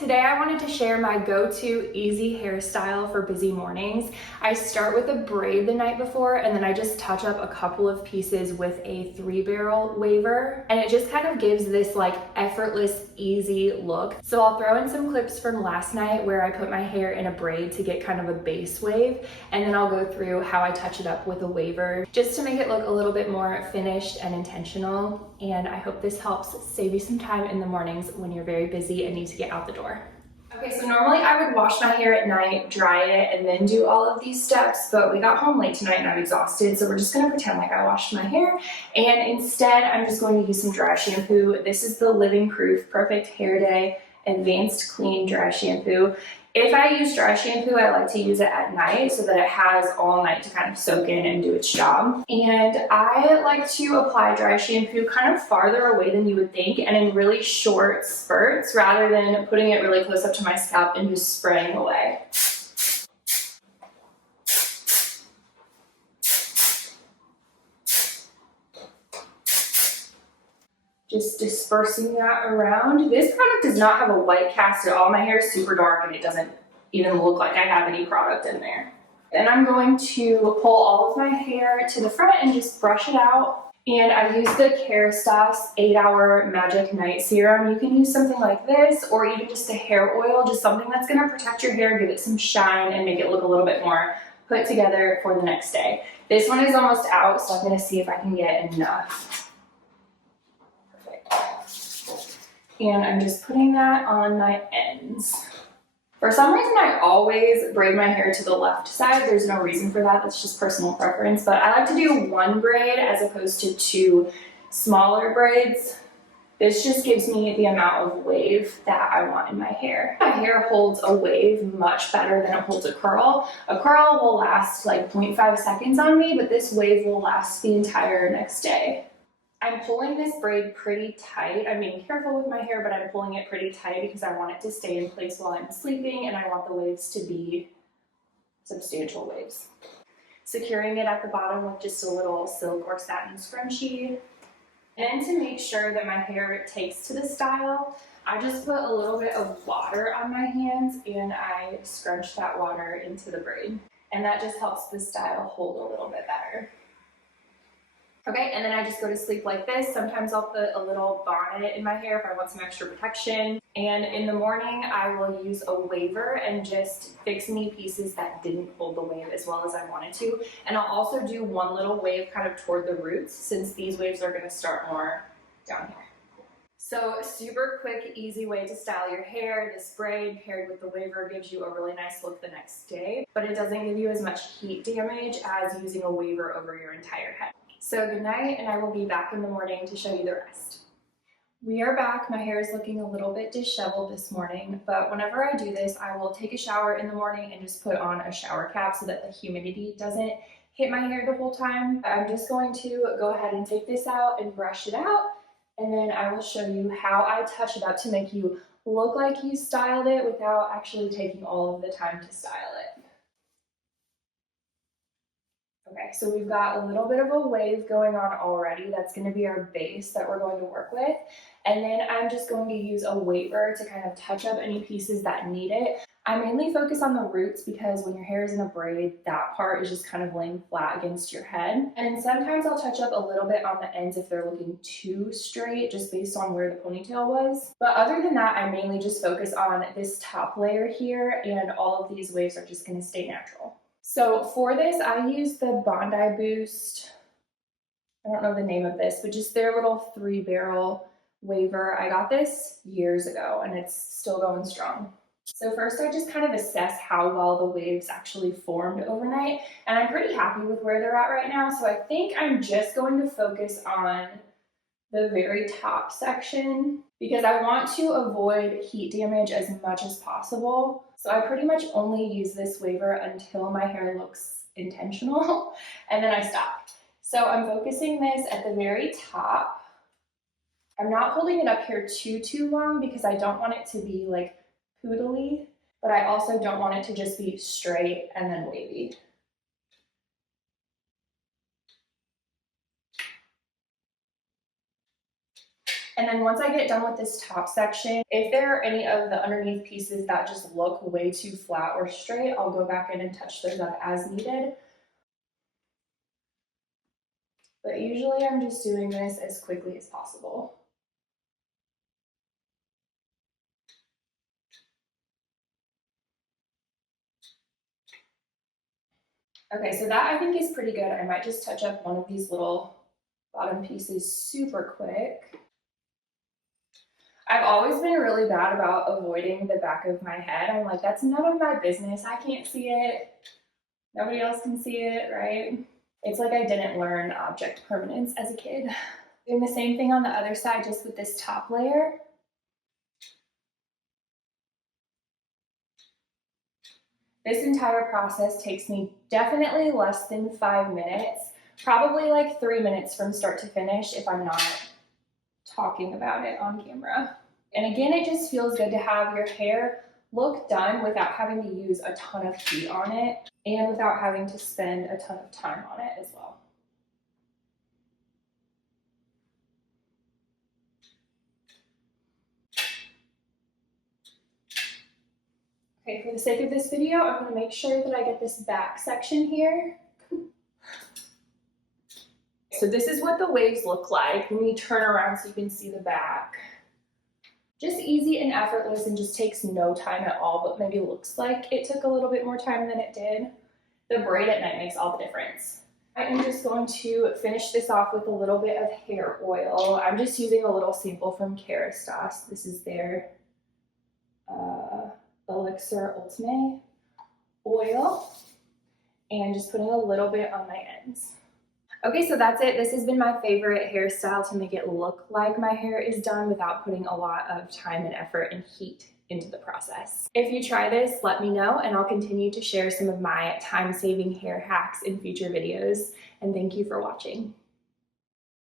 Today I wanted to share my go-to easy hairstyle for busy mornings. I start with a braid the night before and then I just touch up a couple of pieces with a 3-barrel waver, and it just kind of gives this like effortless, easy look. So I'll throw in some clips from last night where I put my hair in a braid to get kind of a base wave, and then I'll go through how I touch it up with a waver just to make it look a little bit more finished and intentional. And I hope this helps save you some time in the mornings when you're very busy and need to get out the door. Okay, so normally I would wash my hair at night, dry it, and then do all of these steps, but we got home late tonight and I'm exhausted, so we're just gonna pretend like I washed my hair, and instead I'm just going to use some dry shampoo. This is the Living Proof Perfect Hair Day Advanced Clean Dry Shampoo. If I use dry shampoo, I like to use it at night so that it has all night to kind of soak in and do its job. And I like to apply dry shampoo kind of farther away than you would think and in really short spurts rather than putting it really close up to my scalp and just spraying away. Just dispersing that around. This product does not have a white cast at all. My hair is super dark and it doesn't even look like I have any product in there. Then I'm going to pull all of my hair to the front and just brush it out. And I use the Kerastase 8-Hour Magic Night Serum. You can use something like this or even just a hair oil, just something that's gonna protect your hair, give it some shine, and make it look a little bit more put together for the next day. This one is almost out, so I'm gonna see if I can get enough. And I'm just putting that on my ends. For some reason, I always braid my hair to the left side. There's no reason for that, that's just personal preference, but I like to do one braid as opposed to 2 smaller braids. This just gives me the amount of wave that I want in my hair. My hair holds a wave much better than it holds a curl. A curl will last like 0.5 seconds on me, but this wave will last the entire next day. I'm pulling this braid pretty tight. I'm being careful with my hair, but I'm pulling it pretty tight because I want it to stay in place while I'm sleeping and I want the waves to be substantial waves. Securing it at the bottom with just a little silk or satin scrunchie. And to make sure that my hair takes to the style, I just put a little bit of water on my hands and I scrunch that water into the braid. And that just helps the style hold a little bit better. Okay, and then I just go to sleep like this. Sometimes I'll put a little bonnet in my hair if I want some extra protection. And in the morning, I will use a waver and just fix any pieces that didn't hold the wave as well as I wanted to. And I'll also do one little wave kind of toward the roots since these waves are gonna start more down here. So super quick, easy way to style your hair. This braid paired with the waver gives you a really nice look the next day, but it doesn't give you as much heat damage as using a waver over your entire head. So good night, and I will be back in the morning to show you the rest. We are back. My hair is looking a little bit disheveled this morning, but whenever I do this, I will take a shower in the morning and just put on a shower cap so that the humidity doesn't hit my hair the whole time. I'm just going to go ahead and take this out and brush it out, and then I will show you how I touch it up to make you look like you styled it without actually taking all of the time to style it. Okay, so we've got a little bit of a wave going on already. That's going to be our base that we're going to work with. And then I'm just going to use a waver to kind of touch up any pieces that need it. I mainly focus on the roots because when your hair is in a braid, that part is just kind of laying flat against your head. And sometimes I'll touch up a little bit on the ends if they're looking too straight, just based on where the ponytail was. But other than that, I mainly just focus on this top layer here, and all of these waves are just going to stay natural. So for this, I use the Bondi Boost, I don't know the name of this, but just their little 3-barrel waver. I got this years ago and it's still going strong. So first I just kind of assess how well the waves actually formed overnight, and I'm pretty happy with where they're at right now. So I think I'm just going to focus on the very top section because I want to avoid heat damage as much as possible. So I pretty much only use this waver until my hair looks intentional and then I stop. So I'm focusing this at the very top. I'm not holding it up here too long because I don't want it to be like poodly, but I also don't want it to just be straight and then wavy. And then once I get done with this top section, if there are any of the underneath pieces that just look way too flat or straight, I'll go back in and touch those up as needed. But usually I'm just doing this as quickly as possible. Okay, so that I think is pretty good. I might just touch up one of these little bottom pieces super quick. I've always been really bad about avoiding the back of my head. I'm like, that's none of my business. I can't see it. Nobody else can see it, right? It's like I didn't learn object permanence as a kid. Doing the same thing on the other side, just with this top layer. This entire process takes me definitely less than 5 minutes, probably like 3 minutes from start to finish if I'm not talking about it on camera. And again, it just feels good to have your hair look done without having to use a ton of heat on it and without having to spend a ton of time on it as well. Okay, for the sake of this video, I'm going to make sure that I get this back section here. So this is what the waves look like when you turn around so you can see the back. Just easy and effortless and just takes no time at all, but maybe looks like it took a little bit more time than it did. The braid at night makes all the difference. I am just going to finish this off with a little bit of hair oil. I'm just using a little sample from Kerastase. This is their Elixir Ultime oil, and just putting a little bit on my ends. Okay, so that's it. This has been my favorite hairstyle to make it look like my hair is done without putting a lot of time and effort and heat into the process. If you try this, let me know, and I'll continue to share some of my time-saving hair hacks in future videos. And thank you for watching.